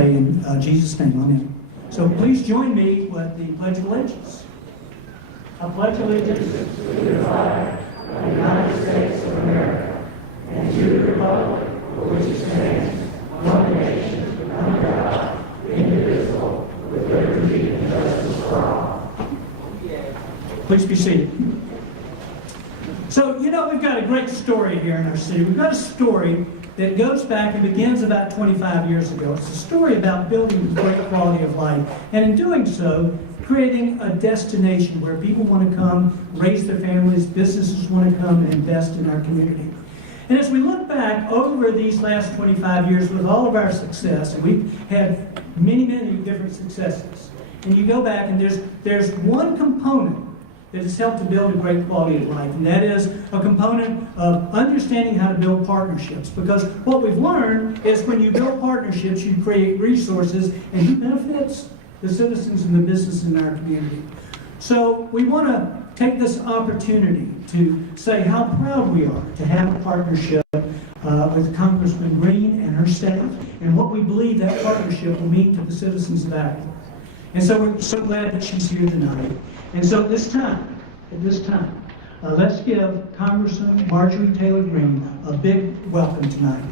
pray in Jesus' name. Amen. So please join me with the Pledge of Allegiance. I pledge allegiance to the flag of the United States of America and to the republic for which it stands, one nation, under God, indivisible, with liberty and justice for all. Please be seated. So, you know, we've got a great story here in our city. We've got a story that goes back and begins about 25 years ago. It's a story about building great quality of life, and in doing so, creating a destination where people want to come, raise their families, businesses want to come and invest in our community. And as we look back over these last 25 years with all of our success, and we've had many, many different successes, and you go back and there's one component that has helped to build a great quality of life, and that is a component of understanding how to build partnerships. Because what we've learned is when you build partnerships, you create resources, and who benefits? The citizens and the business in our community. So we want to take this opportunity to say how proud we are to have a partnership with Congresswoman Greene and her staff, and what we believe that partnership will mean to the citizens of Akron. And so we're so glad that she's here tonight. And so at this time, let's give Congresswoman Marjorie Taylor Greene a big welcome tonight.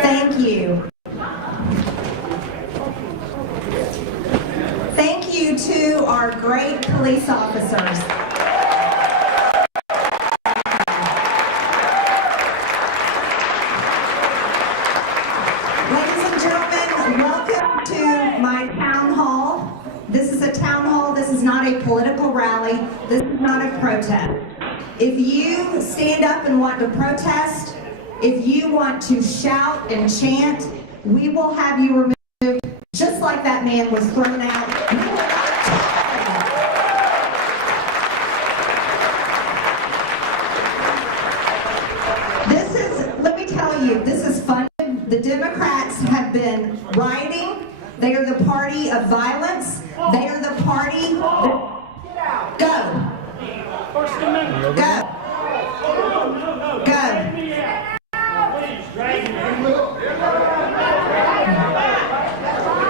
Thank you. Thank you to our great police officers. Ladies and gentlemen, welcome to my town hall. This is a town hall. This is not a political rally. This is not a protest. If you stand up and want to protest, if you want to shout and chant, we will have you removed just like that man was thrown out. This is, let me tell you, this is funded. The Democrats have been rioting. They are the party of violence. They are the party that... Go. Go. Go.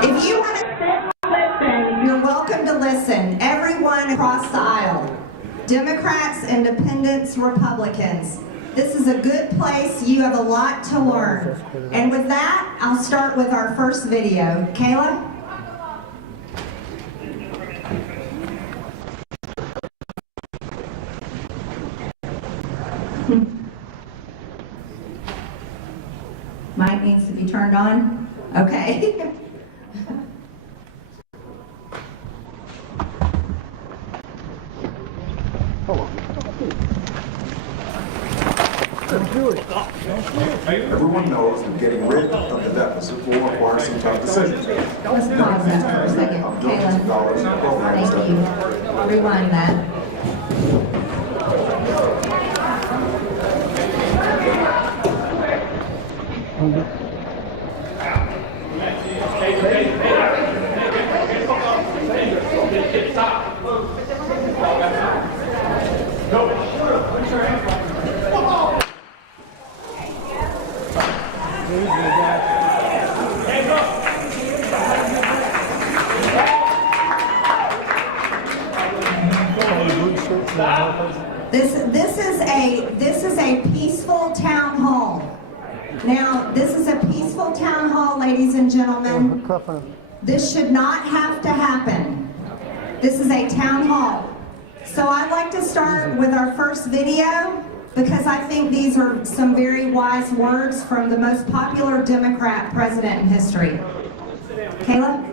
If you want to sit and listen, you're welcome to listen. Everyone across the aisle. Democrats, Independents, Republicans. This is a good place. You have a lot to learn. And with that, I'll start with our first video. Kayla? Mic needs to be turned on. Okay. Everyone knows that getting rid of the deficit will require some tough decisions. Let's pause that for a second. Kayla, thank you. Rewind that. This is a peaceful town hall. Now, this is a peaceful town hall, ladies and gentlemen. This should not have to happen. This is a town hall. So I'd like to start with our first video because I think these are some very wise words from the most popular Democrat president in history. Kayla?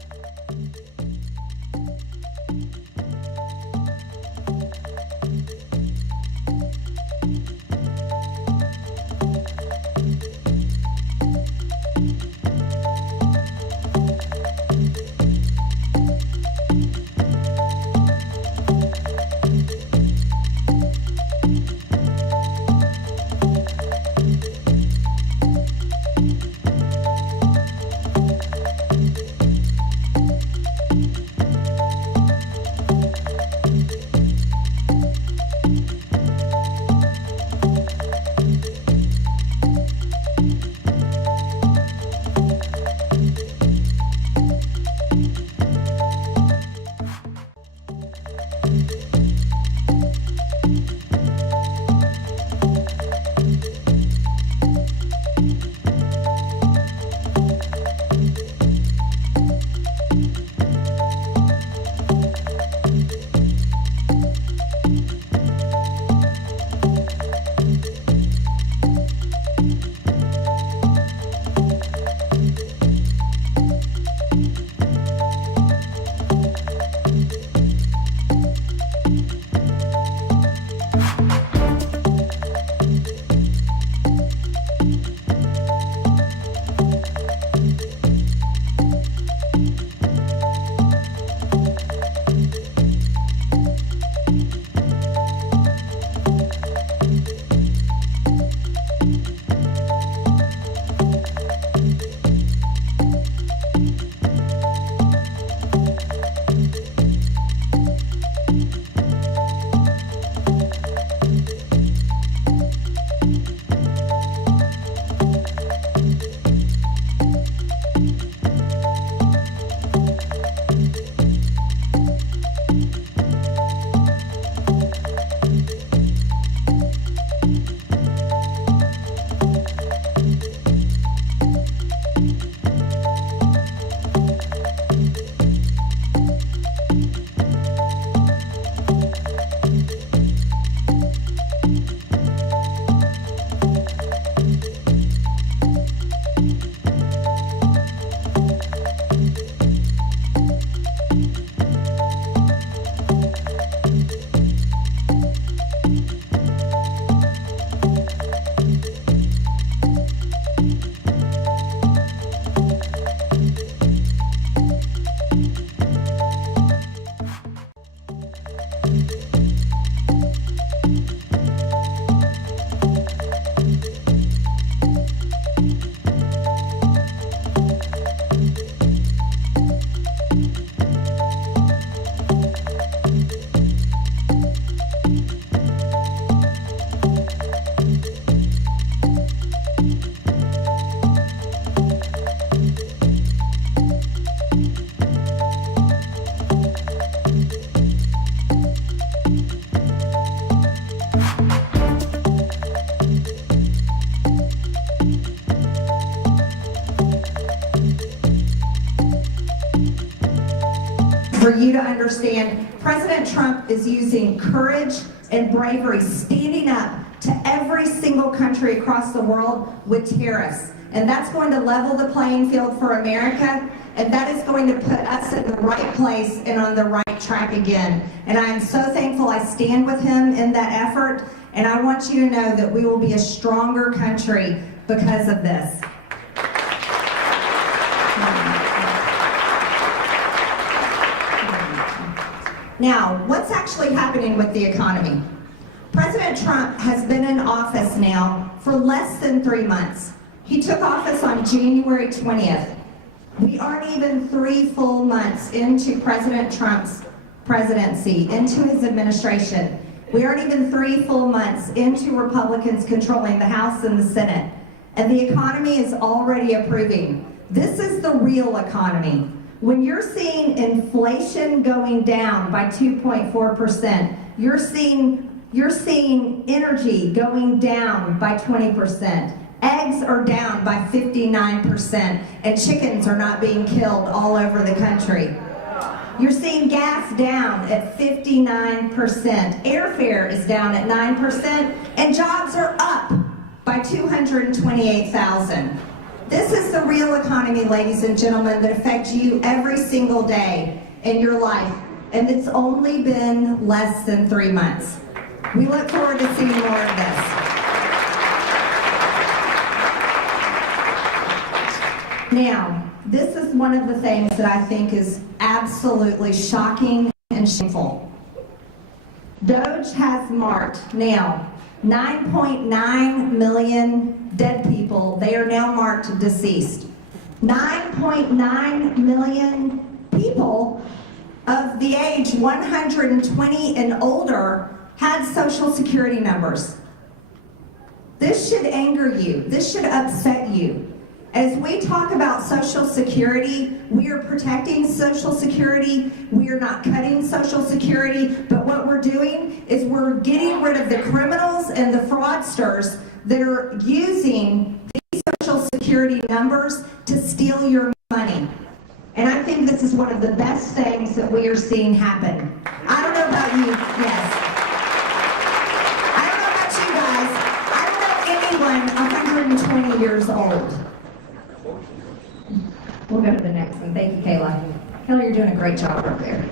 For you to understand, President Trump is using courage and bravery, standing up to every single country across the world with tariffs. And that's going to level the playing field for America, and that is going to put us in the right place and on the right track again. And I am so thankful I stand with him in that effort, and I want you to know that we will be a stronger country because of this. Now, what's actually happening with the economy? President Trump has been in office now for less than 3 months. He took office on January 20th. We aren't even 3 full months into President Trump's presidency, into his administration. We aren't even 3 full months into Republicans controlling the House and the Senate. And the economy is already improving. This is the real economy. When you're seeing inflation going down by 2.4%, you're seeing energy going down by 20%. Eggs are down by 59%, and chickens are not being killed all over the country. You're seeing gas down at 59%. Airfare is down at 9%, and jobs are up by 228,000. This is the real economy, ladies and gentlemen, that affects you every single day in your life, and it's only been less than 3 months. We look forward to seeing more of this. Now, this is one of the things that I think is absolutely shocking and shameful. DOJ has marked now 9.9 million dead people. They are now marked deceased. 9.9 million people of the age 120 and older had Social Security numbers. This should anger you. This should upset you. As we talk about Social Security, we are protecting Social Security. We are not cutting Social Security, but what we're doing is we're getting rid of the criminals and the fraudsters that are using these Social Security numbers to steal your money. And I think this is one of the best things that we are seeing happen. I don't know about you, yes. I don't know about you guys. I don't know anyone 120 years old. We'll go to the next one. Thank you, Kayla. Kayla, you're doing a great job up there.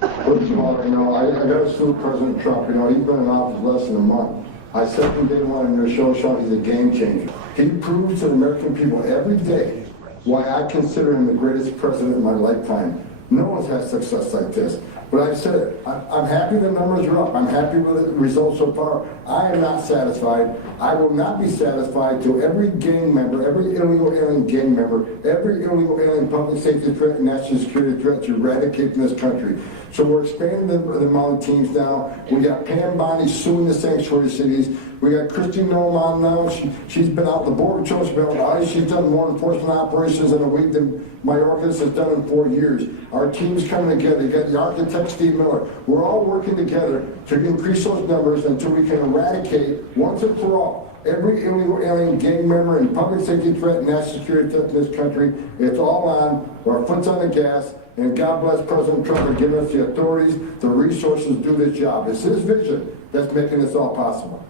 First of all, I got to salute President Trump. He's been in office less than a month. I said from day one in their show, Sean, he's a game changer. He proves to the American people every day why I consider him the greatest president in my lifetime. No one's had success like this. But I've said it. I'm happy the numbers are up. I'm happy with the results so far. I am not satisfied. I will not be satisfied till every gang member, every illegal alien gang member, every illegal alien public safety threat and national security threat to eradicate from this country. So we're expanding the amount of teams now. We got Pam Bondi suing the sanctuary cities. We got Christine Nolan now. She's been out the border patrol. She's been out the ICE. She's done more enforcement operations in a week than my office has done in 4 years. Our team's coming together. You got the architect, Steve Miller. We're all working together to increase those numbers until we can eradicate once and for all every illegal alien gang member and public safety threat and national security threat in this country. It's all on. Our foot's on the gas. And God bless President Trump for giving us the authorities, the resources to do this job. It's his vision that's making this all possible.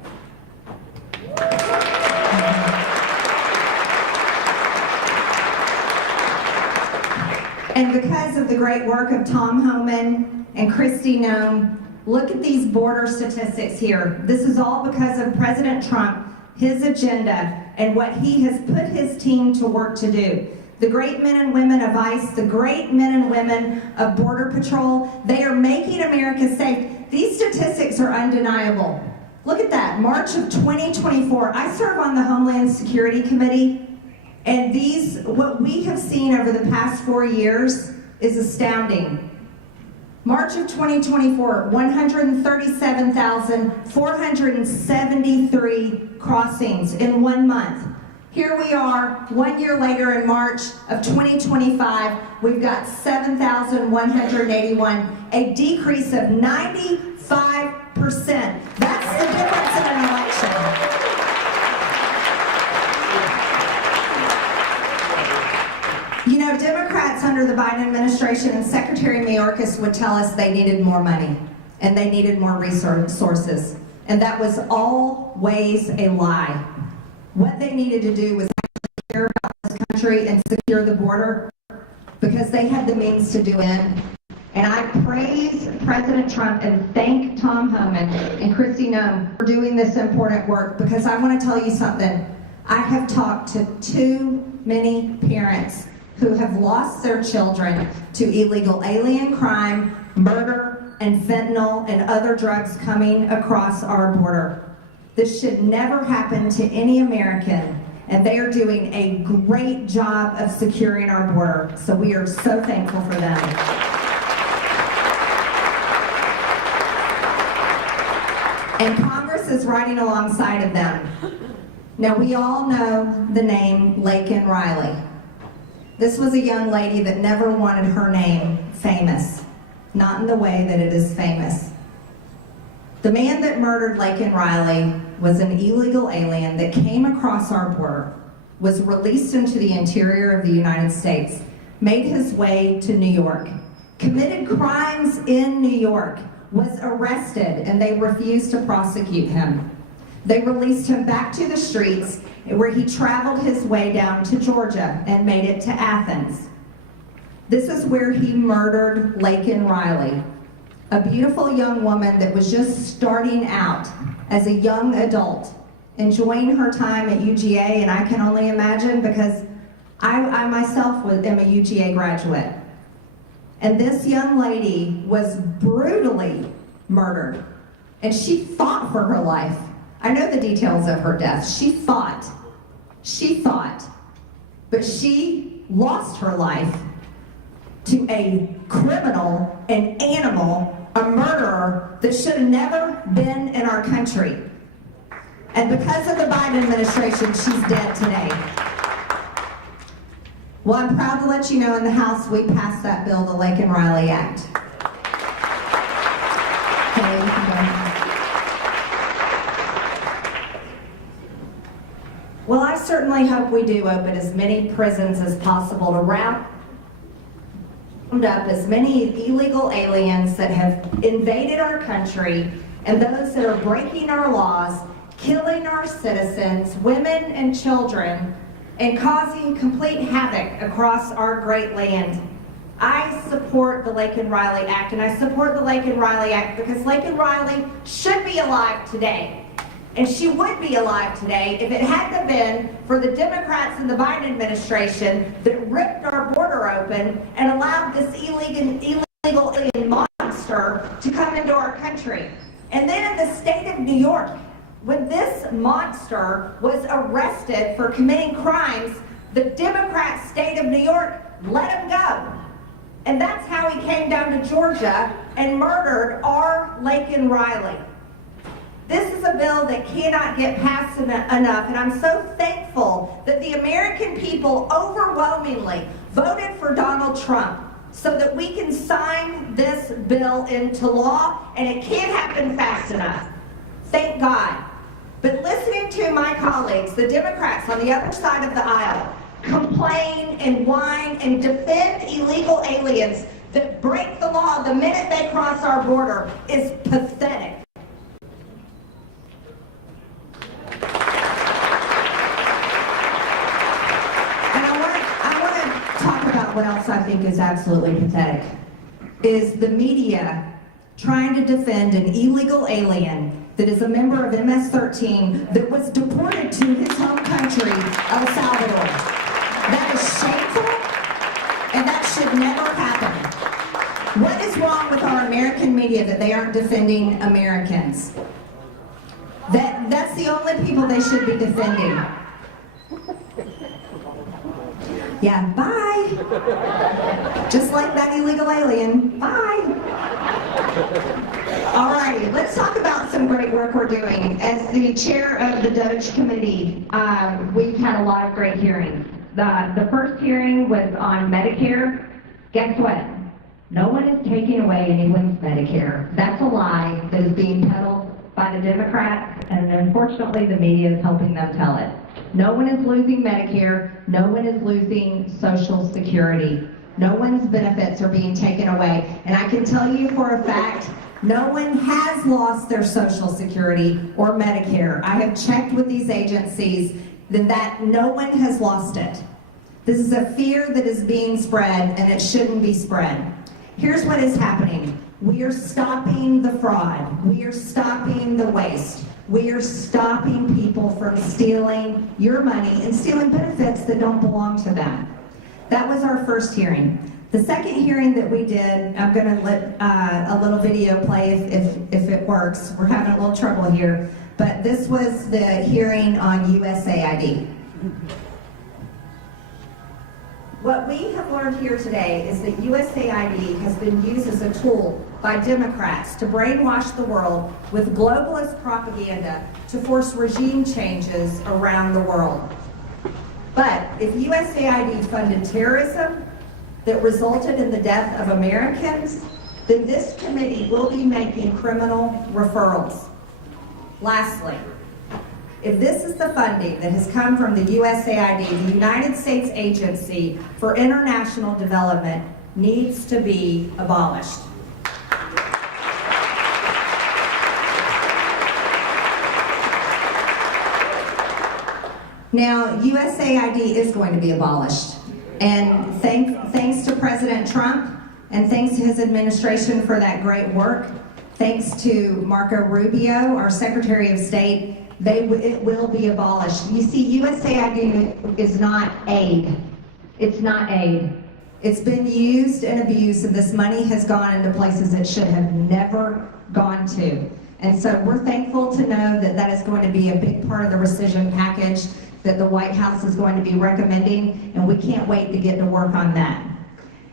And because of the great work of Tom Homan and Kristi Noem, look at these border statistics here. This is all because of President Trump, his agenda, and what he has put his team to work to do. The great men and women of ICE, the great men and women of Border Patrol, they are making America safe. These statistics are undeniable. Look at that, March of 2024. I serve on the Homeland Security Committee, and what we have seen over the past 4 years is astounding. March of 2024, 137,473 crossings in 1 month. Here we are, 1 year later in March of 2025, we've got 7,181, a decrease of 95%. That's the difference in an election. You know, Democrats under the Biden administration and Secretary Mayorkas would tell us they needed more money and they needed more resources. And that was always a lie. What they needed to do was actually care about this country and secure the border because they had the means to do it. And I praise President Trump and thank Tom Homan and Kristi Noem for doing this important work because I want to tell you something. I have talked to too many parents who have lost their children to illegal alien crime, murder, and fentanyl and other drugs coming across our border. This should never happen to any American, and they are doing a great job of securing our border, so we are so thankful for them. And Congress is riding alongside of them. Now, we all know the name Laken Riley. This was a young lady that never wanted her name famous, not in the way that it is famous. The man that murdered Laken Riley was an illegal alien that came across our border, was released into the interior of the United States, made his way to New York. committed crimes in New York, was arrested, and they refused to prosecute him. They released him back to the streets, where he traveled his way down to Georgia and made it to Athens. This is where he murdered Laken Riley, a beautiful young woman that was just starting out as a young adult, enjoying her time at UGA, and I can only imagine because I myself am a UGA graduate. And this young lady was brutally murdered, and she fought for her life. I know the details of her death. She fought, but she lost her life to a criminal, an animal, a murderer that should have never been in our country. And because of the Biden administration, she's dead today. Well, I'm proud to let you know in the House we passed that bill, the Laken Riley Act. Okay, you can go. Well, I certainly hope we do open as many prisons as possible to round up as many illegal aliens that have invaded our country and those that are breaking our laws, killing our citizens, women and children, and causing complete havoc across our great land. I support the Laken Riley Act, and I support the Laken Riley Act because Laken Riley should be alive today. And she would be alive today if it hadn't been for the Democrats and the Biden administration that ripped our border open and allowed this illegal alien monster to come into our country. And then in the state of New York, when this monster was arrested for committing crimes, the Democrat state of New York let him go. And that's how he came down to Georgia and murdered our Laken Riley. This is a bill that cannot get passed enough, and I'm so thankful that the American people overwhelmingly voted for Donald Trump so that we can sign this bill into law, and it can't happen fast enough. Thank God. But listening to my colleagues, the Democrats on the other side of the aisle, complain and whine and defend illegal aliens that break the law the minute they cross our border is pathetic. What else I think is absolutely pathetic is the media trying to defend an illegal alien that is a member of MS-13 that was deported to his home country, El Salvador. That is shameful, and that should never happen. What is wrong with our American media that they aren't defending Americans? That's the only people they should be defending. Yeah, bye. Just like that illegal alien. Bye. All righty, let's talk about some great work we're doing. As the chair of the DOGE committee, we've had a lot of great hearings. The first hearing was on Medicare. Guess what? No one is taking away anyone's Medicare. That's a lie that is being peddled by the Democrats, and unfortunately the media is helping them tell it. No one is losing Medicare. No one is losing Social Security. No one's benefits are being taken away. And I can tell you for a fact, no one has lost their Social Security or Medicare. I have checked with these agencies that no one has lost it. This is a fear that is being spread, and it shouldn't be spread. Here's what is happening. We are stopping the fraud. We are stopping the waste. We are stopping people from stealing your money and stealing benefits that don't belong to them. That was our first hearing. The second hearing that we did, I'm going to let a little video play if it works. We're having a little trouble here. But this was the hearing on USAID. What we have learned here today is that USAID has been used as a tool by Democrats to brainwash the world with globalist propaganda to force regime changes around the world. But if USAID funded terrorism that resulted in the death of Americans, then this committee will be making criminal referrals. Lastly, if this is the funding that has come from the USAID, the United States Agency for International Development, needs to be abolished. Now, USAID is going to be abolished. And thanks to President Trump and thanks to his administration for that great work, thanks to Marco Rubio, our Secretary of State, it will be abolished. You see, USAID is not aid. It's not aid. It's been used and abused, and this money has gone into places it should have never gone to. And so we're thankful to know that that is going to be a big part of the rescission package that the White House is going to be recommending, and we can't wait to get to work on that.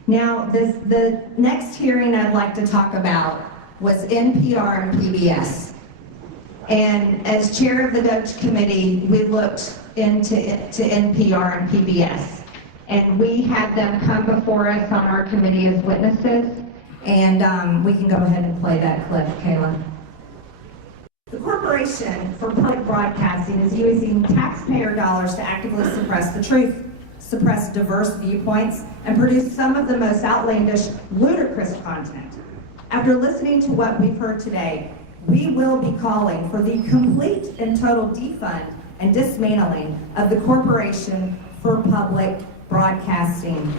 Now, the next hearing I'd like to talk about was NPR and PBS. And as chair of the Doge Committee, we looked into NPR and PBS. And we had them come before us on our committee as witnesses. And we can go ahead and play that clip, Kayla. The Corporation for Public Broadcasting is using taxpayer dollars to actively suppress the truth, suppress diverse viewpoints, and produce some of the most outlandish, ludicrous content. After listening to what we've heard today, we will be calling for the complete and total defund and dismantling of the Corporation for Public Broadcasting.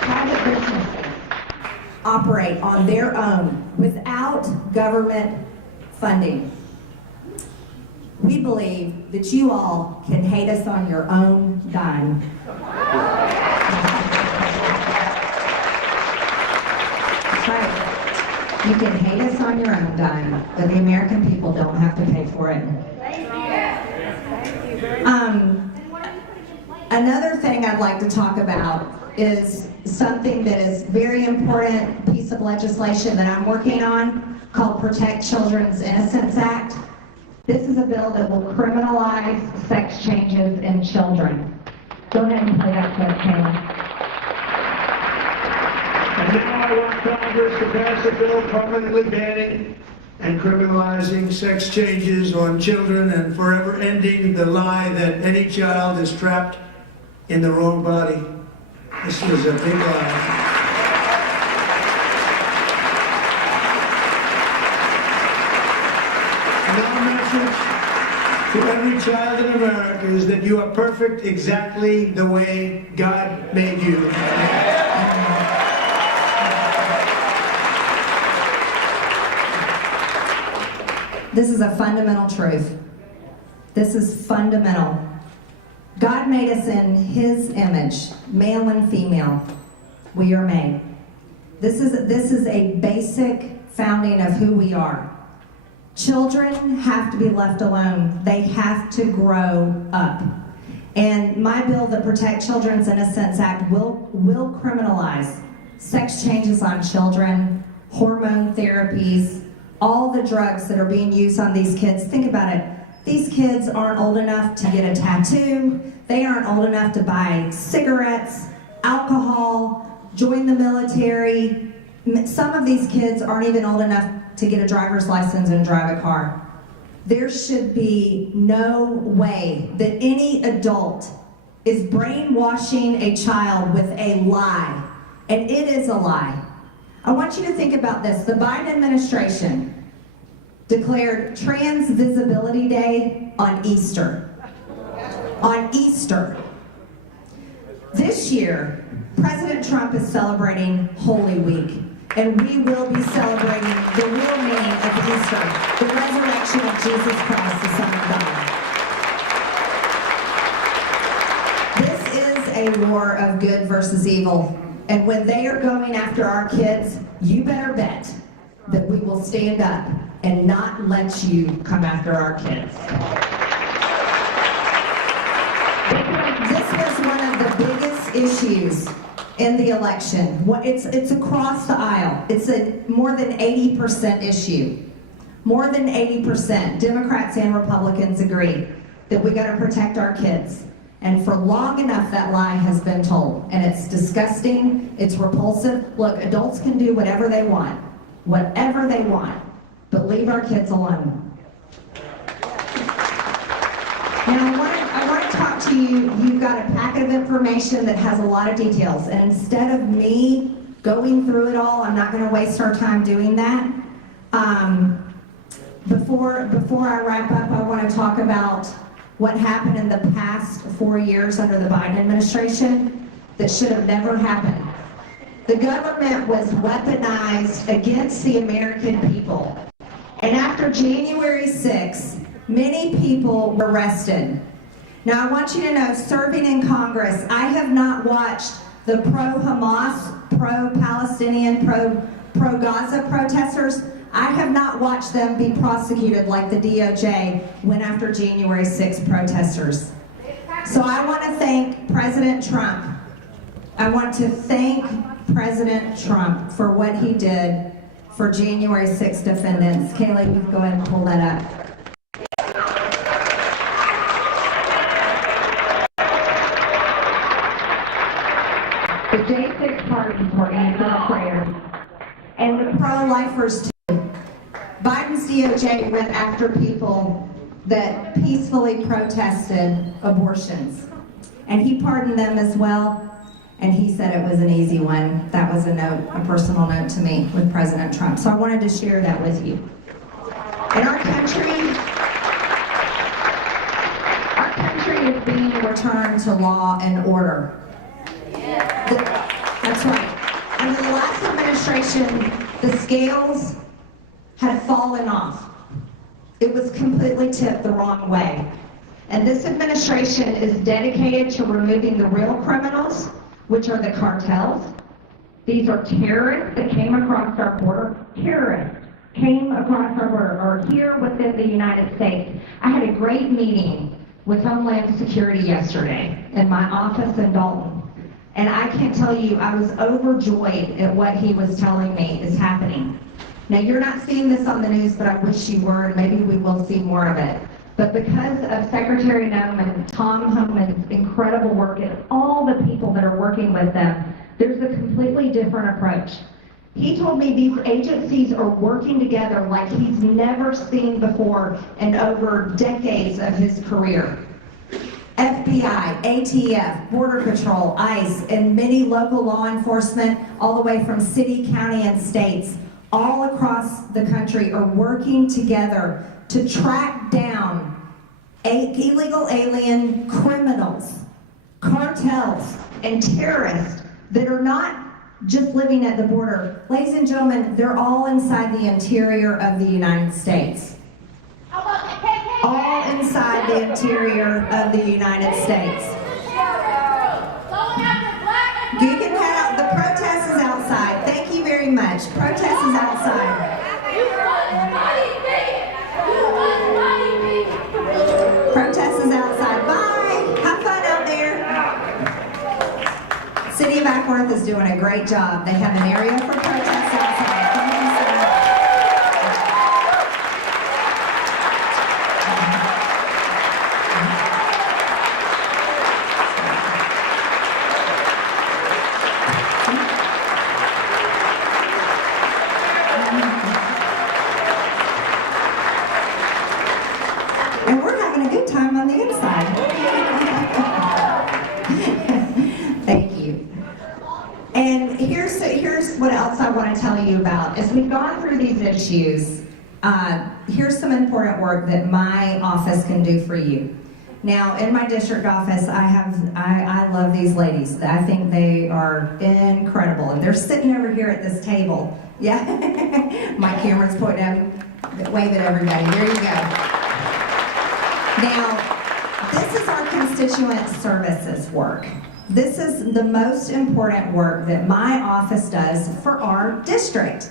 Private businesses operate on their own without government funding. We believe that you all can hate us on your own dime. That's right. You can hate us on your own dime, but the American people don't have to pay for it. Another thing I'd like to talk about is something that is very important piece of legislation that I'm working on called Protect Children's Innocence Act. This is a bill that will criminalize sex changes in children. Go ahead and play that clip, Kayla. And now I want Congress to pass a bill permanently banning and criminalizing sex changes on children and forever ending the lie that any child is trapped in the wrong body. This is a big lie. And our message to every child in America is that you are perfect exactly the way God made you. This is a fundamental truth. This is fundamental. God made us in His image, male and female. We are made. This is a basic founding of who we are. Children have to be left alone. They have to grow up. And my bill, the Protect Children's Innocence Act, will criminalize sex changes on children, hormone therapies, all the drugs that are being used on these kids. Think about it. These kids aren't old enough to get a tattoo. They aren't old enough to buy cigarettes, alcohol, join the military. Some of these kids aren't even old enough to get a driver's license and drive a car. There should be no way that any adult is brainwashing a child with a lie. And it is a lie. I want you to think about this. The Biden administration declared Trans Visibility Day on Easter. On Easter. This year, President Trump is celebrating Holy Week, and we will be celebrating the real meaning of Easter, the resurrection of Jesus Christ, the Son of God. This is a war of good versus evil, and when they are going after our kids, you better bet that we will stand up and not let you come after our kids. This was one of the biggest issues in the election. It's across the aisle. It's a more than 80% issue. More than 80%. Democrats and Republicans agree that we got to protect our kids. And for long enough, that lie has been told. And it's disgusting. It's repulsive. Look, adults can do whatever they want. Whatever they want. But leave our kids alone. Now, I want to talk to you, you've got a packet of information that has a lot of details. And instead of me going through it all, I'm not going to waste our time doing that. Before I wrap up, I want to talk about what happened in the past 4 years under the Biden administration that should have never happened. The government was weaponized against the American people. And after January 6th, many people were arrested. Now, I want you to know, serving in Congress, I have not watched the pro-Hamas, pro-Palestinian, pro-Gaza protesters. I have not watched them be prosecuted like the DOJ went after January 6th protesters. So I want to thank President Trump. I want to thank President Trump for what he did for January 6th defendants. Kayla, you can go ahead and pull that up. The J6 parties were answering prayers, and the pro-lifers too. Biden's DOJ went after people that peacefully protested abortions, and he pardoned them as well, and he said it was an easy one. That was a personal note to me with President Trump, so I wanted to share that with you. In our country is being returned to law and order. That's right. Under the last administration, the scales had fallen off. It was completely tipped the wrong way. And this administration is dedicated to removing the real criminals, which are the cartels. These are terrorists that came across our border. Terrorists came across our border, or here within the United States. I had a great meeting with Homeland Security yesterday in my office in Dalton. And I can tell you, I was overjoyed at what he was telling me is happening. Now, you're not seeing this on the news, but I wish you were, and maybe we will see more of it. But because of Secretary Noem and Tom Homan's incredible work and all the people that are working with them, there's a completely different approach. He told me these agencies are working together like he's never seen before in over decades of his career. FBI, ATF, Border Patrol, ICE, and many local law enforcement, all the way from city, county, and states, all across the country are working together to track down illegal alien criminals, cartels, and terrorists that are not just living at the border. Ladies and gentlemen, they're all inside the interior of the United States. All inside the interior of the United States. You can head out. The protest is outside. Thank you very much. Protest is outside. Protest is outside. Bye. Have fun out there. City of Ackworth is doing a great job. They have an area for protests outside. Come inside. And we're having a good time on the inside. Thank you. And here's what else I want to tell you about. As we've gone through these issues, here's some important work that my office can do for you. Now, in my district office, I love these ladies. I think they are incredible. And they're sitting over here at this table. Yeah, my camera's pointing at wave at everybody. There you go. Now, this is our constituent services work. This is the most important work that my office does for our district.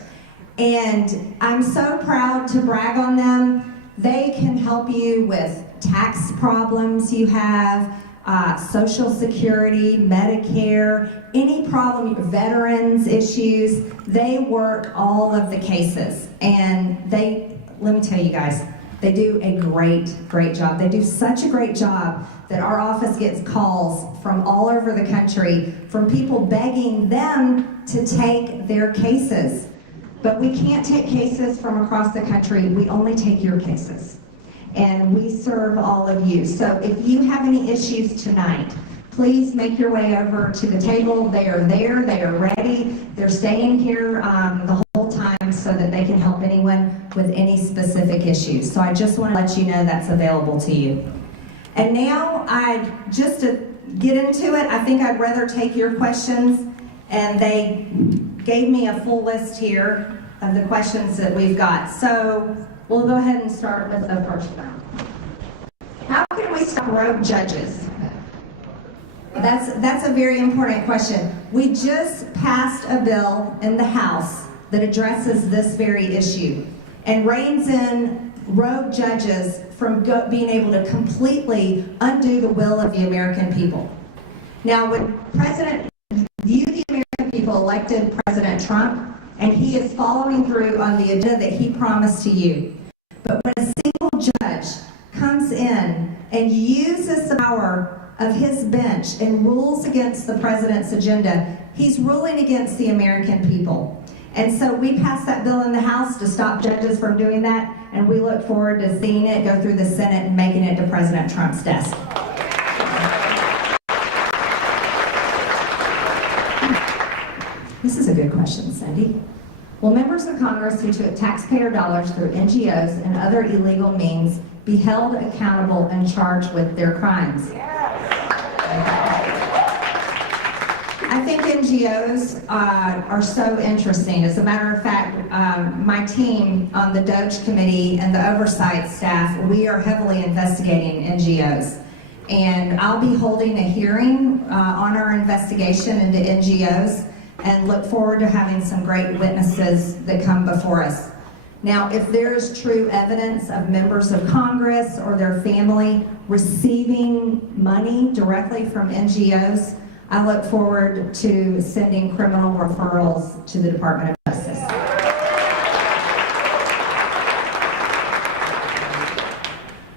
And I'm so proud to brag on them. They can help you with tax problems you have, Social Security, Medicare, any problem, veterans issues. They work all of the cases. And let me tell you guys, they do a great job. They do such a great job that our office gets calls from all over the country from people begging them to take their cases. But we can't take cases from across the country. We only take your cases. and we serve all of you. So if you have any issues tonight, please make your way over to the table. They are there, they are ready. They're staying here the whole time so that they can help anyone with any specific issues. So I just want to let you know that's available to you. And now, just to get into it, I think I'd rather take your questions, and they gave me a full list here of the questions that we've got. So we'll go ahead and start with the first one. How can we stop rogue judges? That's a very important question. We just passed a bill in the House that addresses this very issue and reins in rogue judges from being able to completely undo the will of the American people. Now, when you, the American people, elected President Trump, and he is following through on the agenda that he promised to you. But when a single judge comes in and uses the power of his bench and rules against the president's agenda, he's ruling against the American people. And so we passed that bill in the House to stop judges from doing that, and we look forward to seeing it go through the Senate and making it to President Trump's desk. This is a good question, Cindy. Will members of Congress who took taxpayer dollars through NGOs and other illegal means be held accountable and charged with their crimes? I think NGOs are so interesting. As a matter of fact, my team on the DOJ committee and the oversight staff, we are heavily investigating NGOs. And I'll be holding a hearing on our investigation into NGOs and look forward to having some great witnesses that come before us. Now, if there's true evidence of members of Congress or their family receiving money directly from NGOs, I look forward to sending criminal referrals to the Department of Justice.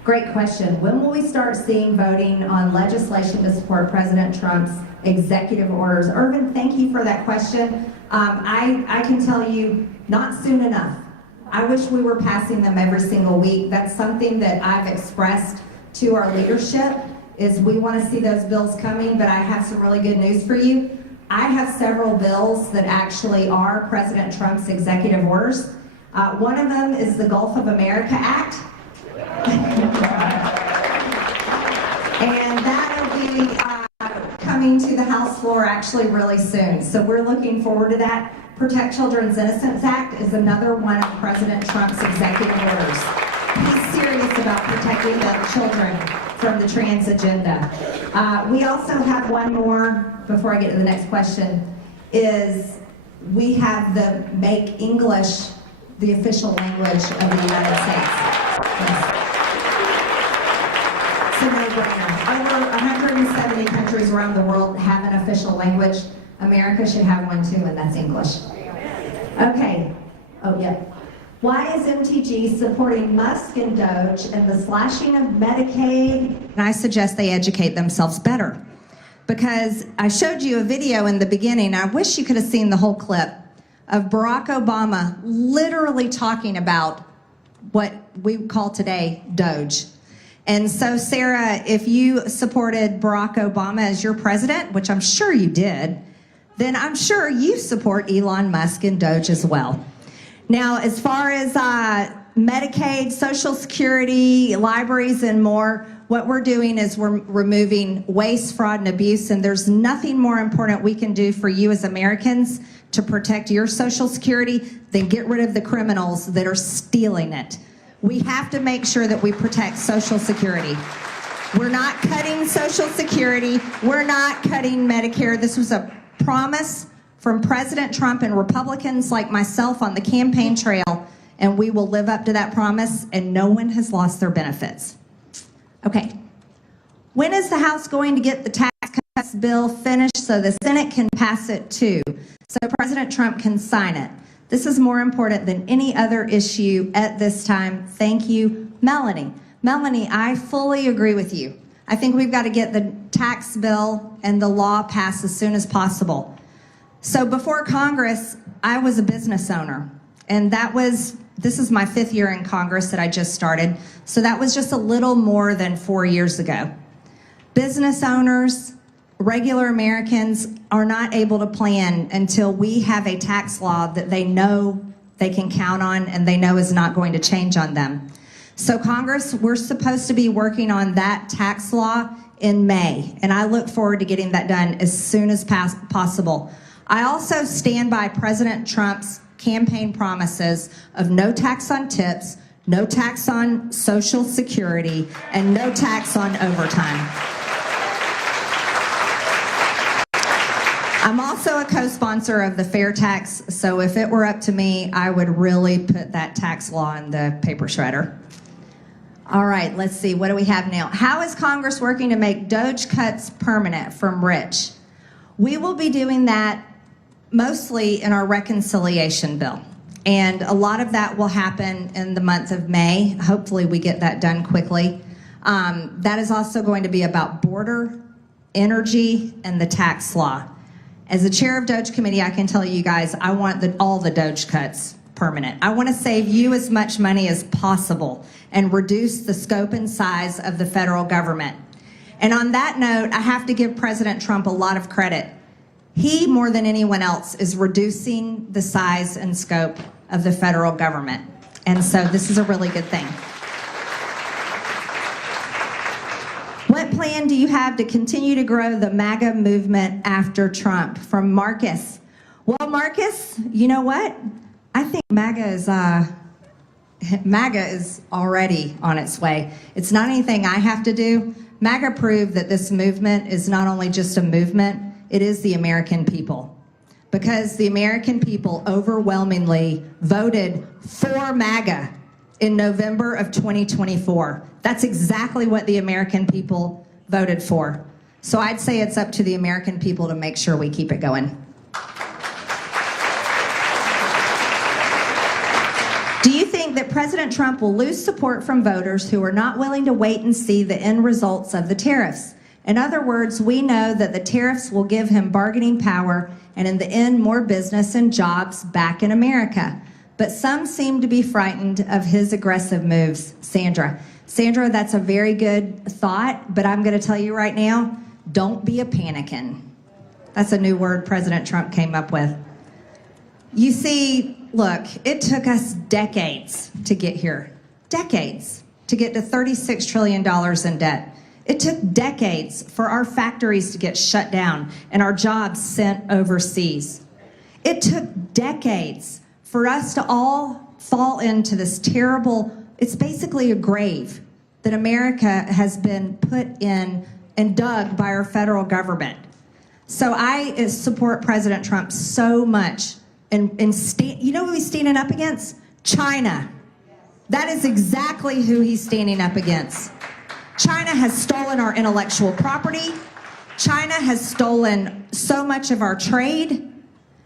Great question. When will we start seeing voting on legislation to support President Trump's executive orders? Irvin, thank you for that question. I can tell you, not soon enough. I wish we were passing them every single week. That's something that I've expressed to our leadership, is we want to see those bills coming, but I have some really good news for you. I have several bills that actually are President Trump's executive orders. One of them is the Gulf of America Act. And that'll be coming to the House floor actually really soon. So we're looking forward to that. Protect Children's Innocence Act is another one of President Trump's executive orders. He's serious about protecting the children from the trans agenda. We also have one more, before I get to the next question, is we have the Make English the official language of the United States. Yes. So over 170 countries around the world have an official language. America should have one too, and that's English. Okay. Oh, yeah. Why is MTG supporting Musk and Doge and the slashing of Medicaid? And I suggest they educate themselves better. Because I showed you a video in the beginning. I wish you could have seen the whole clip of Barack Obama literally talking about what we call today Doge. And so, Sarah, if you supported Barack Obama as your president, which I'm sure you did, then I'm sure you support Elon Musk and Doge as well. Now, as far as Medicaid, Social Security, libraries, and more, what we're doing is we're removing waste, fraud, and abuse, and there's nothing more important we can do for you as Americans to protect your Social Security than get rid of the criminals that are stealing it. We have to make sure that we protect Social Security. We're not cutting Social Security. We're not cutting Medicare. This was a promise from President Trump and Republicans like myself on the campaign trail, and we will live up to that promise, and no one has lost their benefits. Okay. When is the House going to get the tax cuts bill finished so the Senate can pass it too, so President Trump can sign it? This is more important than any other issue at this time. Thank you, Melanie. Melanie, I fully agree with you. I think we've got to get the tax bill and the law passed as soon as possible. So before Congress, I was a business owner. And this is my 5th year in Congress that I just started, so that was just a little more than 4 years ago. Business owners, regular Americans are not able to plan until we have a tax law that they know they can count on and they know is not going to change on them. So Congress, we're supposed to be working on that tax law in May, and I look forward to getting that done as soon as possible. I also stand by President Trump's campaign promises of no tax on tips, no tax on Social Security, and no tax on overtime. I'm also a co-sponsor of the fair tax, so if it were up to me, I would really put that tax law in the paper shredder. All right, let's see, what do we have now? How is Congress working to make DOGE cuts permanent from rich? We will be doing that mostly in our reconciliation bill. And a lot of that will happen in the month of May. Hopefully we get that done quickly. That is also going to be about border, energy, and the tax law. As the chair of DOGE committee, I can tell you guys, I want all the DOGE cuts permanent. I want to save you as much money as possible and reduce the scope and size of the federal government. And on that note, I have to give President Trump a lot of credit. He, more than anyone else, is reducing the size and scope of the federal government. And so this is a really good thing. What plan do you have to continue to grow the MAGA movement after Trump? From Marcus. Well, Marcus, you know what? I think MAGA is already on its way. It's not anything I have to do. MAGA proved that this movement is not only just a movement, it is the American people. Because the American people overwhelmingly voted for MAGA in November of 2024. That's exactly what the American people voted for. So I'd say it's up to the American people to make sure we keep it going. Do you think that President Trump will lose support from voters who are not willing to wait and see the end results of the tariffs? In other words, we know that the tariffs will give him bargaining power and in the end, more business and jobs back in America. But some seem to be frightened of his aggressive moves. Sandra, that's a very good thought, but I'm going to tell you right now, don't be a panikin. That's a new word President Trump came up with. You see, look, it took us decades to get here. Decades to get to $36 trillion in debt. It took decades for our factories to get shut down and our jobs sent overseas. It took decades for us to all fall into this terrible, it's basically a grave that America has been put in and dug by our federal government. So I support President Trump so much. And you know who he's standing up against? China. That is exactly who he's standing up against. China has stolen our intellectual property. China has stolen so much of our trade.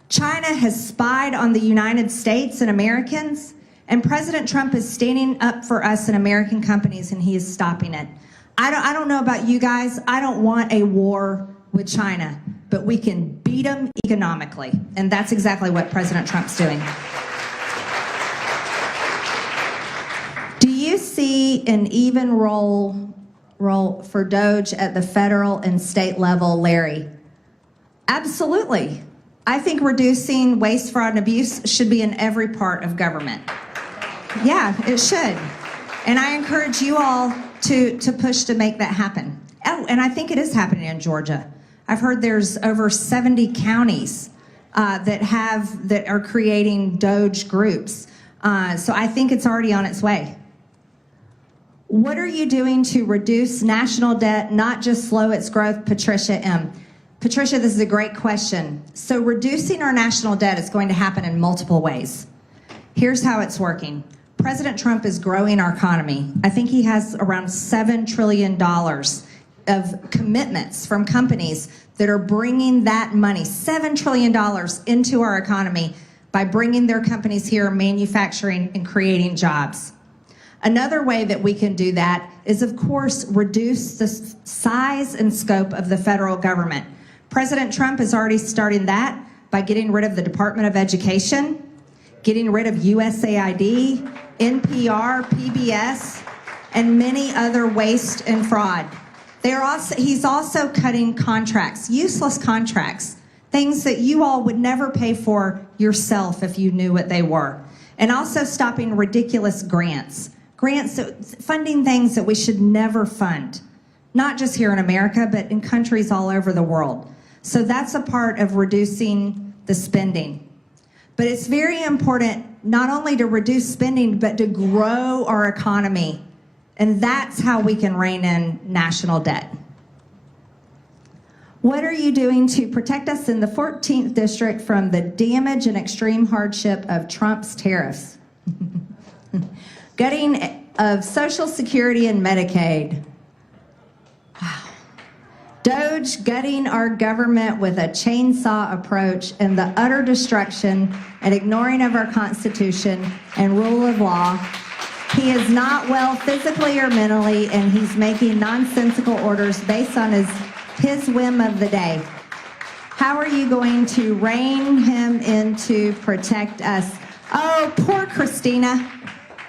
China has spied on the United States and Americans. And President Trump is standing up for us and American companies, and he is stopping it. I don't know about you guys. I don't want a war with China, but we can beat them economically. And that's exactly what President Trump's doing. Do you see an even role for DOGE at the federal and state level, Larry? Absolutely. I think reducing waste, fraud, and abuse should be in every part of government. Yeah, it should. And I encourage you all to push to make that happen. Oh, and I think it is happening in Georgia. I've heard there's over 70 counties that are creating DOGE groups. So I think it's already on its way. What are you doing to reduce national debt, not just slow its growth, Patricia M.? Patricia, this is a great question. So reducing our national debt is going to happen in multiple ways. Here's how it's working. President Trump is growing our economy. I think he has around $7 trillion of commitments from companies that are bringing that money, $7 trillion into our economy by bringing their companies here, manufacturing and creating jobs. Another way that we can do that is, of course, reduce the size and scope of the federal government. President Trump is already starting that by getting rid of the Department of Education, getting rid of USAID, NPR, PBS, and many other waste and fraud. He's also cutting contracts, useless contracts, things that you all would never pay for yourself if you knew what they were. And also stopping ridiculous grants, funding things that we should never fund, not just here in America, but in countries all over the world. So that's a part of reducing the spending. But it's very important not only to reduce spending, but to grow our economy. And that's how we can rein in national debt. What are you doing to protect us in the 14th district from the damage and extreme hardship of Trump's tariffs? Gutting of Social Security and Medicaid. Wow. Doge gutting our government with a chainsaw approach and the utter destruction and ignoring of our Constitution and rule of law. He is not well physically or mentally, and he's making nonsensical orders based on his whim of the day. How are you going to rein him in to protect us? Oh, poor Christina.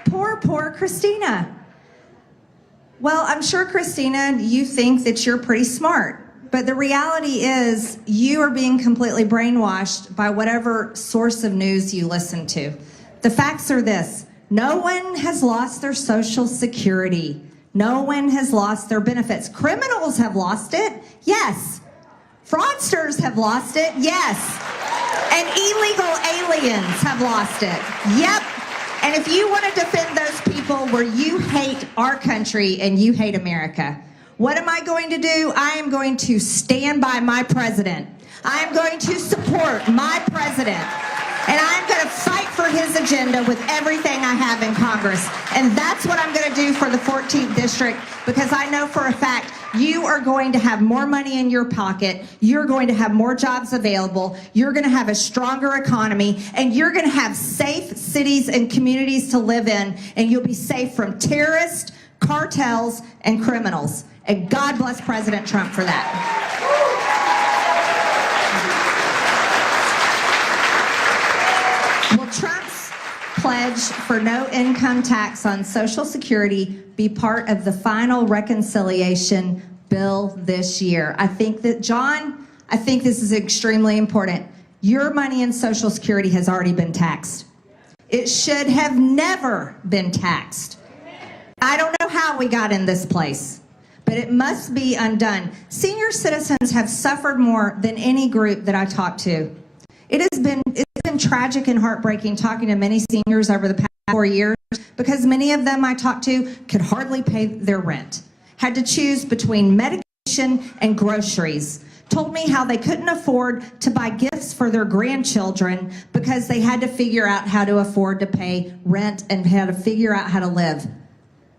Poor Christina. Well, I'm sure, Christina, you think that you're pretty smart, but the reality is you are being completely brainwashed by whatever source of news you listen to. The facts are this: no one has lost their Social Security. No one has lost their benefits. Criminals have lost it, yes. Fraudsters have lost it, yes. And illegal aliens have lost it, yep. And if you want to defend those people where you hate our country and you hate America, what am I going to do? I am going to stand by my president. I am going to support my president. And I'm going to fight for his agenda with everything I have in Congress. And that's what I'm going to do for the 14th district, because I know for a fact you are going to have more money in your pocket, you're going to have more jobs available, you're going to have a stronger economy, and you're going to have safe cities and communities to live in, and you'll be safe from terrorists, cartels, and criminals. And God bless President Trump for that. Will Trump's pledge for no income tax on Social Security be part of the final reconciliation bill this year? I think that, John, I think this is extremely important. Your money in Social Security has already been taxed. It should have never been taxed. I don't know how we got in this place, but it must be undone. Senior citizens have suffered more than any group that I talked to. It's been tragic and heartbreaking talking to many seniors over the past 4 years, because many of them I talked to could hardly pay their rent, had to choose between medication and groceries, told me how they couldn't afford to buy gifts for their grandchildren because they had to figure out how to afford to pay rent and how to figure out how to live.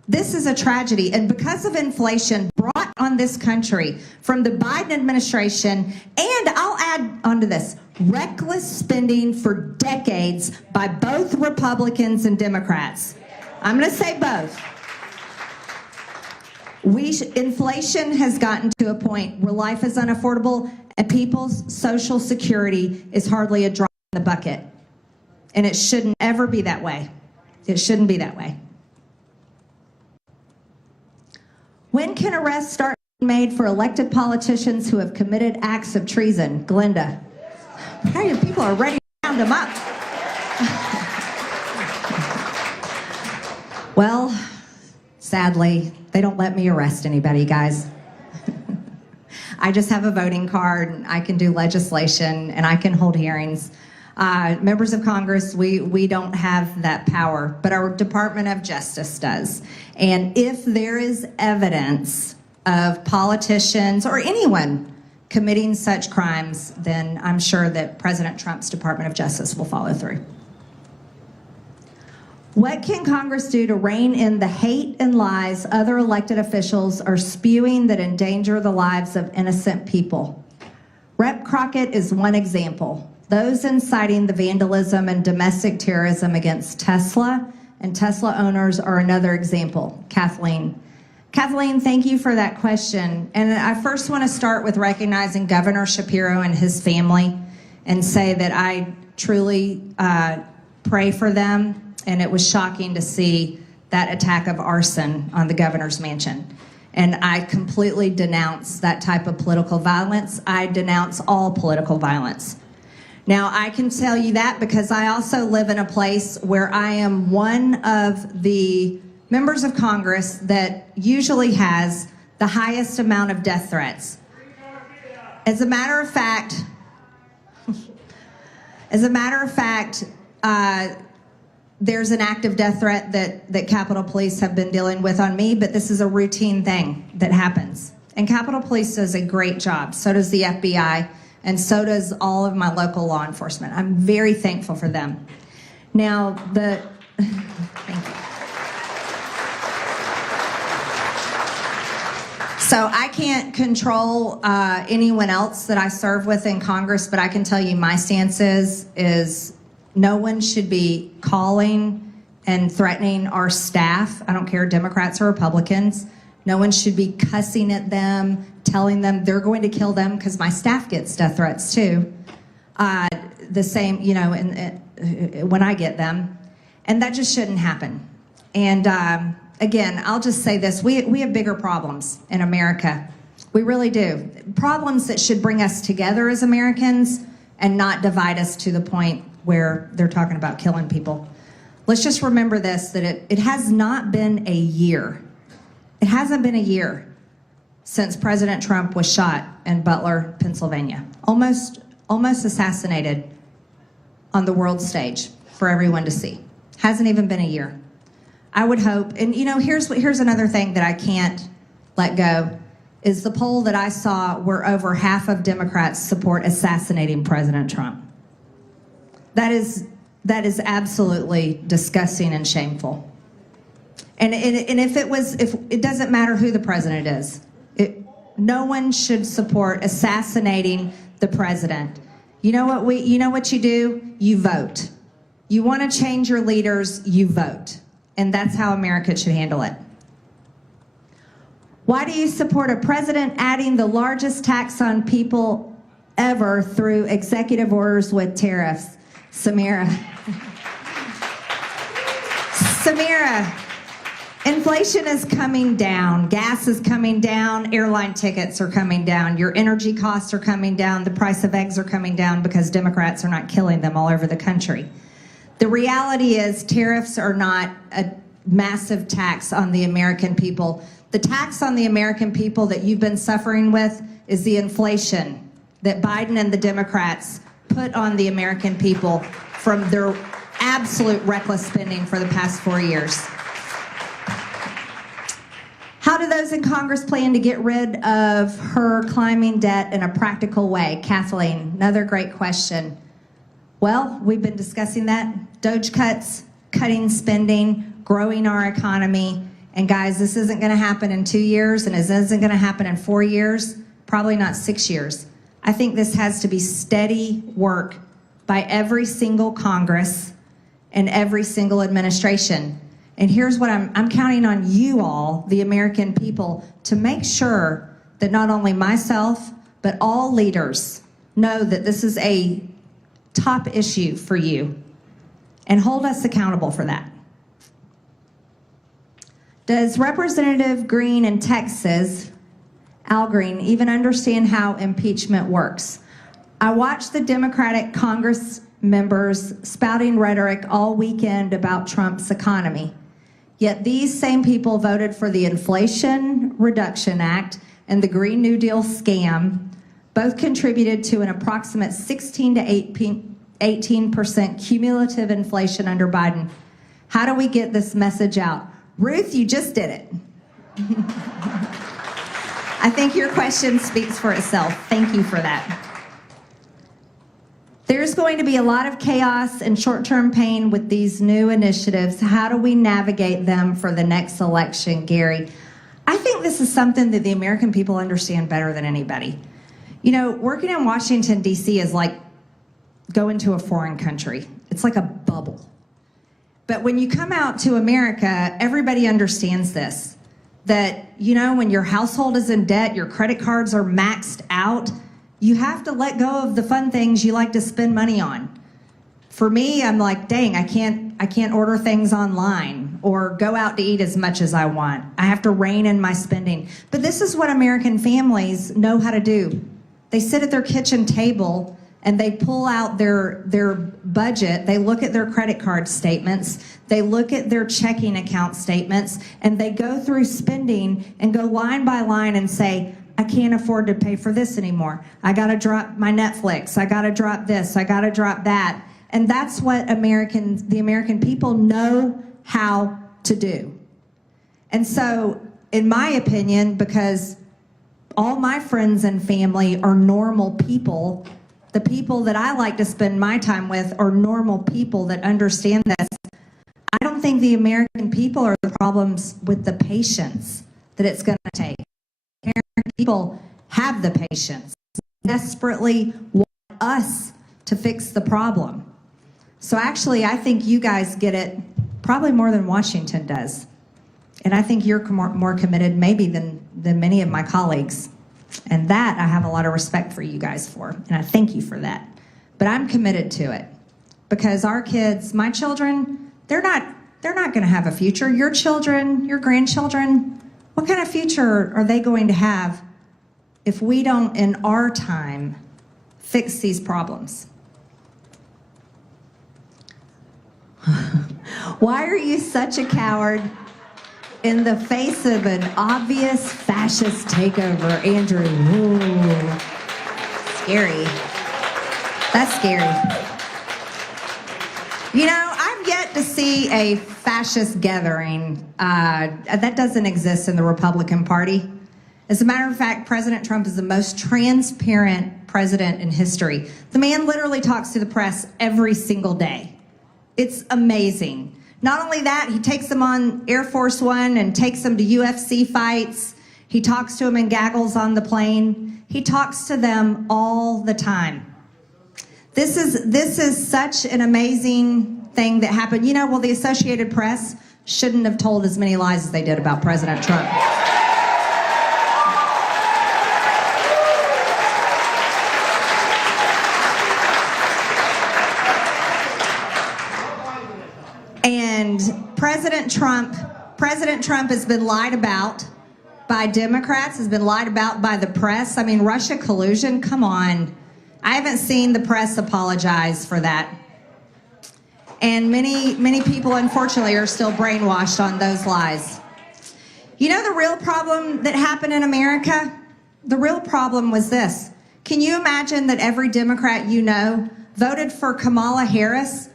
This is a tragedy, and because of inflation brought on this country from the Biden administration, and I'll add onto this, reckless spending for decades by both Republicans and Democrats. I'm going to say both. Inflation has gotten to a point where life is unaffordable and people's Social Security is hardly a drop in the bucket. And it shouldn't ever be that way. It shouldn't be that way. When can arrests start being made for elected politicians who have committed acts of treason? Glenda. Hey, people are ready to round them up. Well, sadly, they don't let me arrest anybody, guys. I just have a voting card, and I can do legislation, and I can hold hearings. Members of Congress, we don't have that power, but our Department of Justice does. And if there is evidence of politicians or anyone committing such crimes, then I'm sure that President Trump's Department of Justice will follow through. What can Congress do to rein in the hate and lies other elected officials are spewing that endanger the lives of innocent people? Rep. Crockett is one example. Those inciting the vandalism and domestic terrorism against Tesla and Tesla owners are another example. Kathleen, thank you for that question. And I first want to start with recognizing Governor Shapiro and his family and say that I truly pray for them, and it was shocking to see that attack of arson on the governor's mansion. And I completely denounce that type of political violence. I denounce all political violence. Now, I can tell you that because I also live in a place where I am one of the members of Congress that usually has the highest amount of death threats. As a matter of fact, there's an active death threat that Capitol Police have been dealing with on me, but this is a routine thing that happens. And Capitol Police does a great job. So does the FBI, and so does all of my local law enforcement. I'm very thankful for them. Now, thank you. So I can't control anyone else that I serve with in Congress, but I can tell you my stance is no one should be calling and threatening our staff. I don't care, Democrats or Republicans. No one should be cussing at them, telling them they're going to kill them, because my staff gets death threats too. The same, you know, when I get them. And that just shouldn't happen. And again, I'll just say this, we have bigger problems in America. We really do. Problems that should bring us together as Americans and not divide us to the point where they're talking about killing people. Let's just remember this, that it has not been a year. It hasn't been a year since President Trump was shot in Butler, Pennsylvania. Almost assassinated on the world stage for everyone to see. Hasn't even been a year. I would hope, and you know, here's another thing that I can't let go, is the poll that I saw where over half of Democrats support assassinating President Trump. That is absolutely disgusting and shameful. And if it doesn't matter who the president is, no one should support assassinating the president. You know what you do? You vote. You want to change your leaders, you vote. And that's how America should handle it. Why do you support a president adding the largest tax on people ever through executive orders with tariffs? Samira, inflation is coming down, gas is coming down, airline tickets are coming down, your energy costs are coming down, the price of eggs are coming down because Democrats are not killing them all over the country. The reality is tariffs are not a massive tax on the American people. The tax on the American people that you've been suffering with is the inflation that Biden and the Democrats put on the American people from their absolute reckless spending for the past 4 years. How do those in Congress plan to get rid of her climbing debt in a practical way? Kathleen, another great question. Well, we've been discussing that. Doge cuts, cutting spending, growing our economy. And guys, this isn't going to happen in 2 years, and it isn't going to happen in 4 years, probably not 6 years. I think this has to be steady work by every single Congress and every single administration. And here's what I'm counting on you all, the American people, to make sure that not only myself, but all leaders know that this is a top issue for you and hold us accountable for that. Does Representative Greene in Texas, Al Green, even understand how impeachment works? I watched the Democratic Congress members spouting rhetoric all weekend about Trump's economy. Yet these same people voted for the Inflation Reduction Act and the Green New Deal scam. Both contributed to an approximate 16 to 18% cumulative inflation under Biden. How do we get this message out? Ruth, you just did it. I think your question speaks for itself. Thank you for that. There's going to be a lot of chaos and short-term pain with these new initiatives. How do we navigate them for the next election, Gary? I think this is something that the American people understand better than anybody. You know, working in Washington, D.C. is like going to a foreign country. It's like a bubble. But when you come out to America, everybody understands this. That, you know, when your household is in debt, your credit cards are maxed out, you have to let go of the fun things you like to spend money on. For me, I'm like, dang, I can't order things online or go out to eat as much as I want. I have to rein in my spending. But this is what American families know how to do. They sit at their kitchen table and they pull out their budget, they look at their credit card statements, they look at their checking account statements, and they go through spending and go line by line and say, I can't afford to pay for this anymore. I gotta drop my Netflix, I gotta drop this, I gotta drop that. And that's what the American people know how to do. And so, in my opinion, because all my friends and family are normal people, the people that I like to spend my time with are normal people that understand this. I don't think the American people are the problems with the patience that it's going to take. American people have the patience. They desperately want us to fix the problem. So actually, I think you guys get it probably more than Washington does. And I think you're more committed maybe than many of my colleagues. And that I have a lot of respect for you guys for, and I thank you for that. But I'm committed to it because our kids, my children, they're not going to have a future. Your children, your grandchildren, what kind of future are they going to have if we don't, in our time, fix these problems? Why are you such a coward? In the face of an obvious fascist takeover, Andrew. Ooh, scary. That's scary. You know, I've yet to see a fascist gathering. That doesn't exist in the Republican Party. As a matter of fact, President Trump is the most transparent president in history. The man literally talks to the press every single day. It's amazing. Not only that, he takes them on Air Force One and takes them to UFC fights. He talks to them and gaggles on the plane. He talks to them all the time. This is such an amazing thing that happened. You know, well, the Associated Press shouldn't have told as many lies as they did about President Trump. And President Trump has been lied about by Democrats, has been lied about by the press. I mean, Russia collusion, come on. I haven't seen the press apologize for that. And many people, unfortunately, are still brainwashed on those lies. You know the real problem that happened in America? The real problem was this. Can you imagine that every Democrat you know voted for Kamala Harris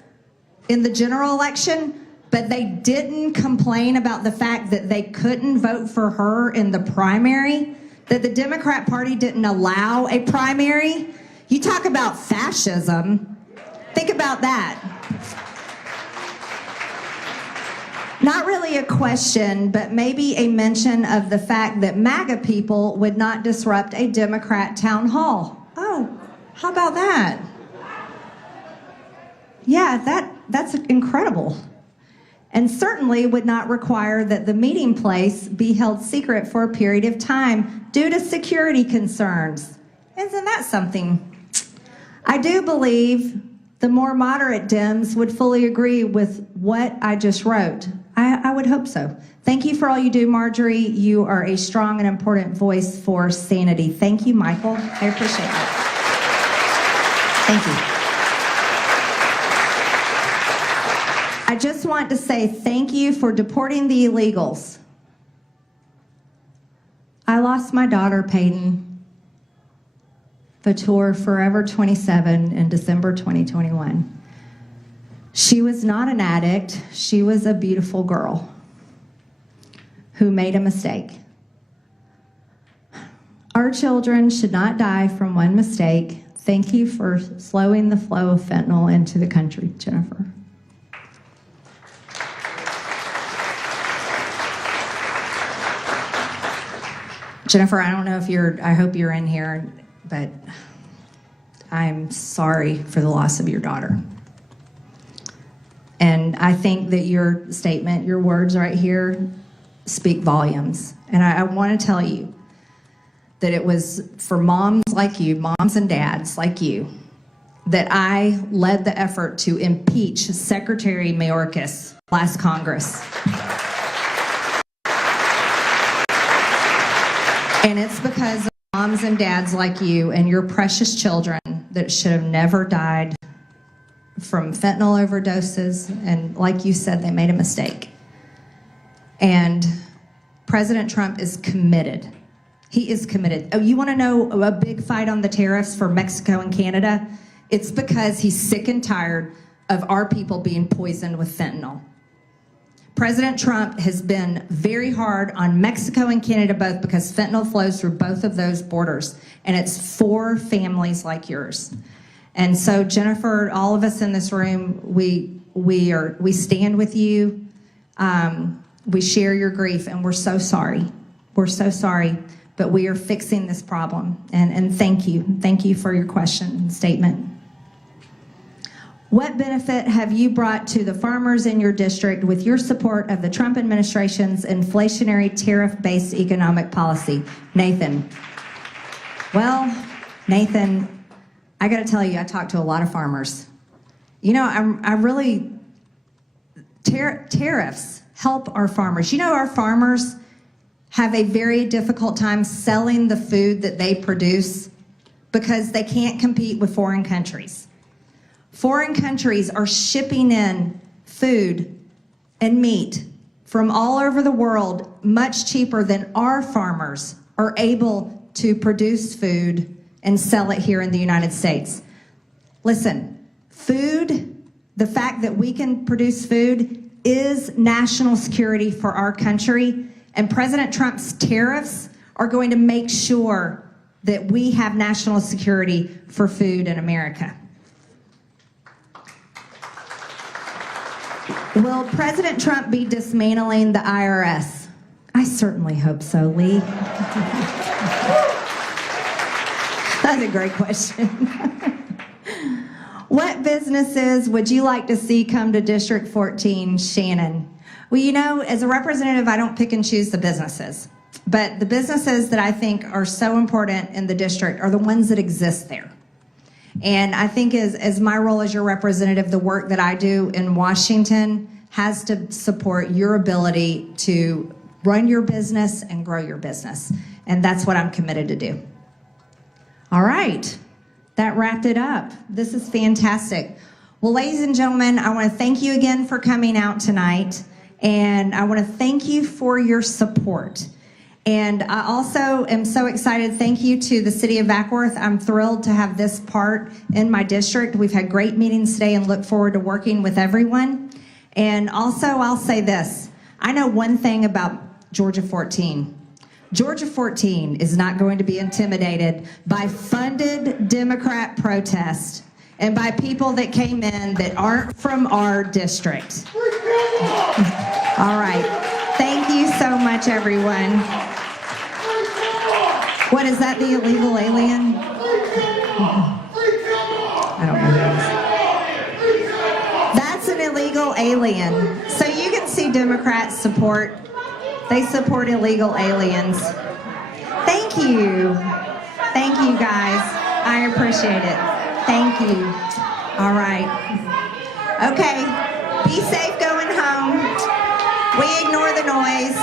in the general election, but they didn't complain about the fact that they couldn't vote for her in the primary, that the Democrat Party didn't allow a primary? You talk about fascism. Think about that. Not really a question, but maybe a mention of the fact that MAGA people would not disrupt a Democrat town hall. Oh, how about that? Yeah, that's incredible. And certainly would not require that the meeting place be held secret for a period of time due to security concerns. Isn't that something? I do believe the more moderate Dems would fully agree with what I just wrote. I would hope so. Thank you for all you do, Marjorie. You are a strong and important voice for sanity. Thank you, Michael. I appreciate it. Thank you. I just want to say thank you for deporting the illegals. I lost my daughter, Peyton, Vautour, forever 27, in December 2021. She was not an addict. She was a beautiful girl who made a mistake. Our children should not die from one mistake. Thank you for slowing the flow of fentanyl into the country, Jennifer. Jennifer, I don't know if I hope you're in here, but I'm sorry for the loss of your daughter. And I think that your statement, your words right here, speak volumes. And I want to tell you that it was for moms like you, moms and dads like you, that I led the effort to impeach Secretary Mayorkas last Congress. And it's because of moms and dads like you and your precious children that should have never died from fentanyl overdoses. And like you said, they made a mistake. And President Trump is committed. He is committed. Oh, you want to know a big fight on the tariffs for Mexico and Canada? It's because he's sick and tired of our people being poisoned with fentanyl. President Trump has been very hard on Mexico and Canada both because fentanyl flows through both of those borders, and it's for families like yours. And so, Jennifer, all of us in this room, we stand with you. We share your grief, and we're so sorry. We're so sorry, but we are fixing this problem. And thank you. Thank you for your question and statement. What benefit have you brought to the farmers in your district with your support of the Trump administration's inflationary tariff-based economic policy? Nathan. Well, Nathan, I got to tell you, I talked to a lot of farmers. You know, tariffs help our farmers. You know, our farmers have a very difficult time selling the food that they produce because they can't compete with foreign countries. Foreign countries are shipping in food and meat from all over the world much cheaper than our farmers are able to produce food and sell it here in the United States. Listen, food, the fact that we can produce food is national security for our country, and President Trump's tariffs are going to make sure that we have national security for food in America. Will President Trump be dismantling the IRS? I certainly hope so, Lee. That's a great question. What businesses would you like to see come to District 14, Shannon? Well, you know, as a representative, I don't pick and choose the businesses. But the businesses that I think are so important in the district are the ones that exist there. And I think as my role as your representative, the work that I do in Washington has to support your ability to run your business and grow your business. And that's what I'm committed to do. All right, that wrapped it up. This is fantastic. Well, ladies and gentlemen, I want to thank you again for coming out tonight. And I want to thank you for your support. And I also am so excited. Thank you to the City of Vackworth. I'm thrilled to have this part in my district. We've had great meetings today and look forward to working with everyone. And also, I'll say this. I know one thing about Georgia 14. Georgia 14 is not going to be intimidated by funded Democrat protests and by people that came in that aren't from our district. All right. Thank you so much, everyone. What is that, the illegal alien? I don't know that. That's an illegal alien. So you can see Democrats support. They support illegal aliens. Thank you. Thank you, guys. I appreciate it. Thank you. All right. Okay. Be safe going home. We ignore the noise.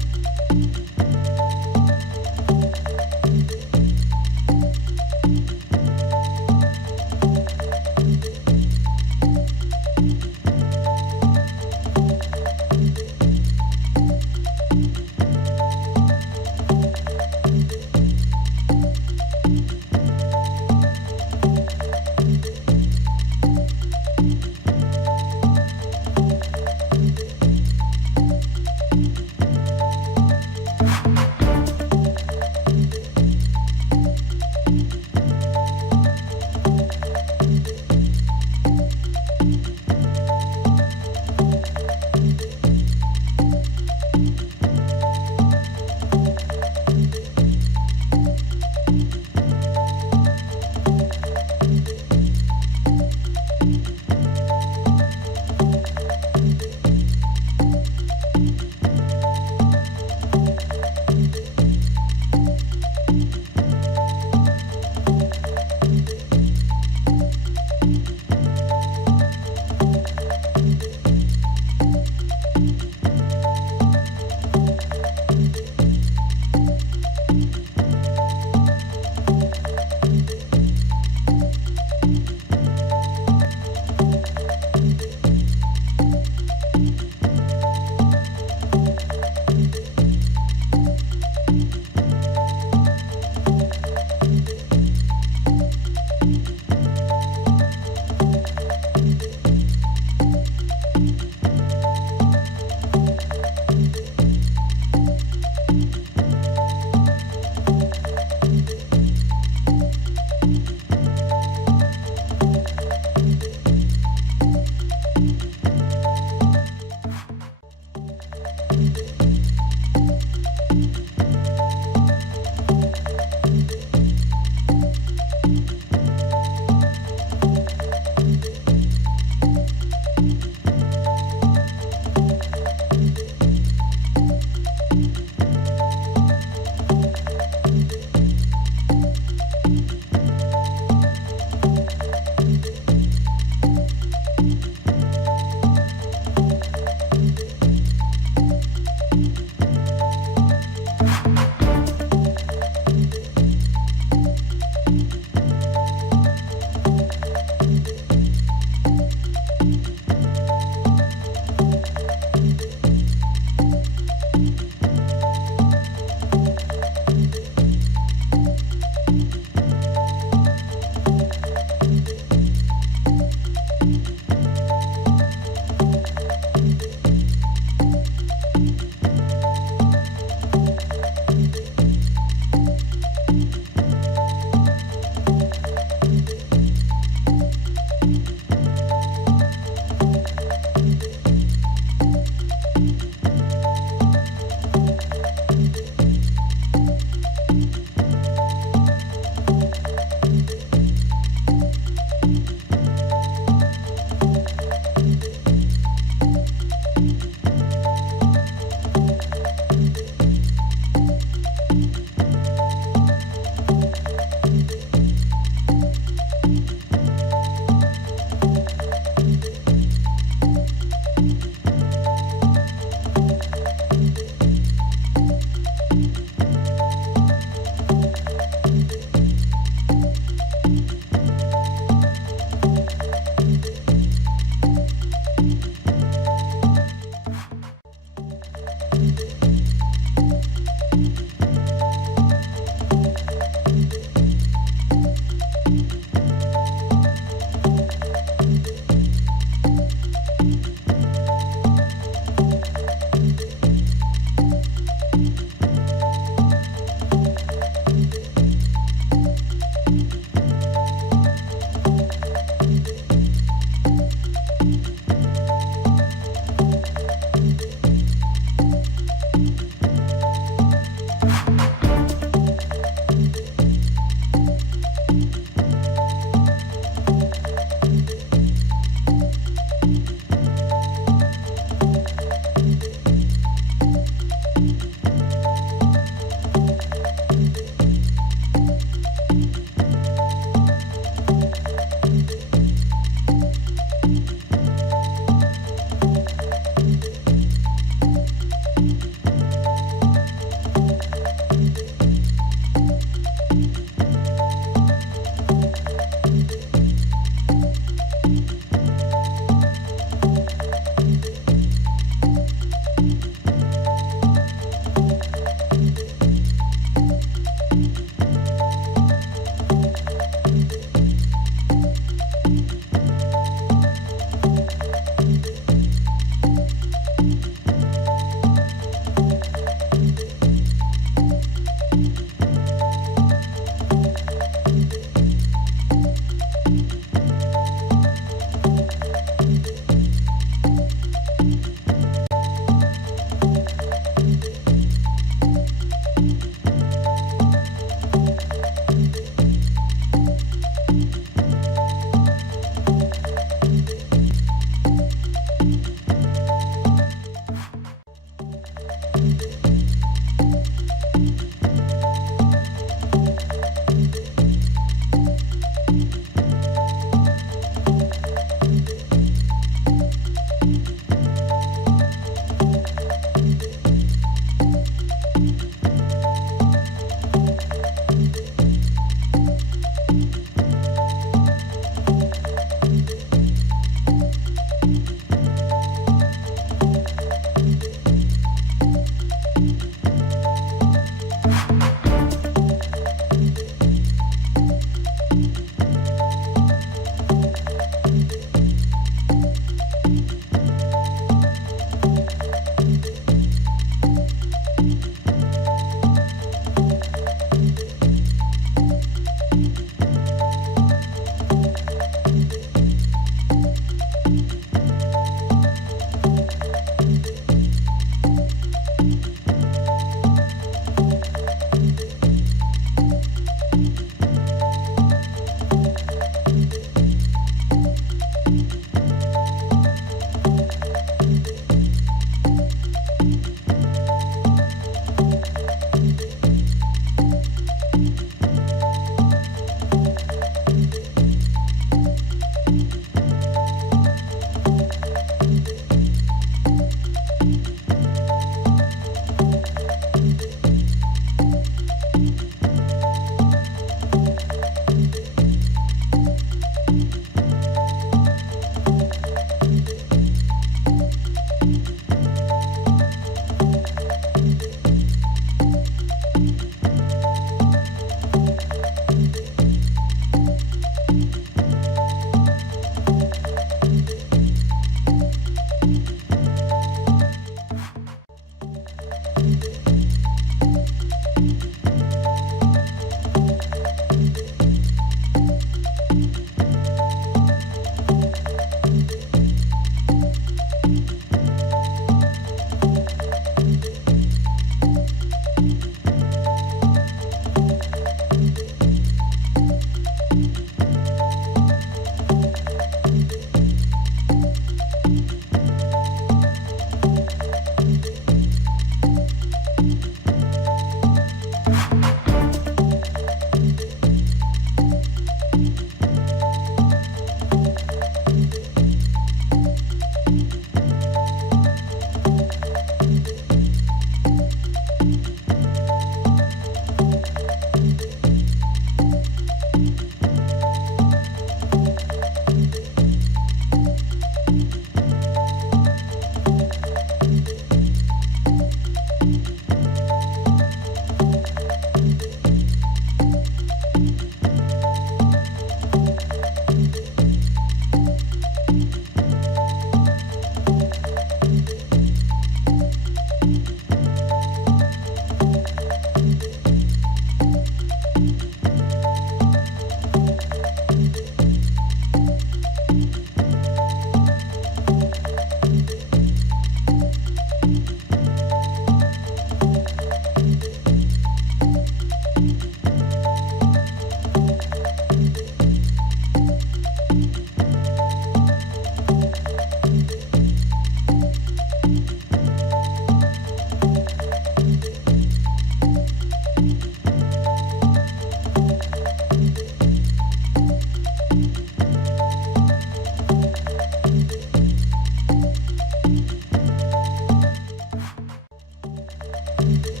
Thank you.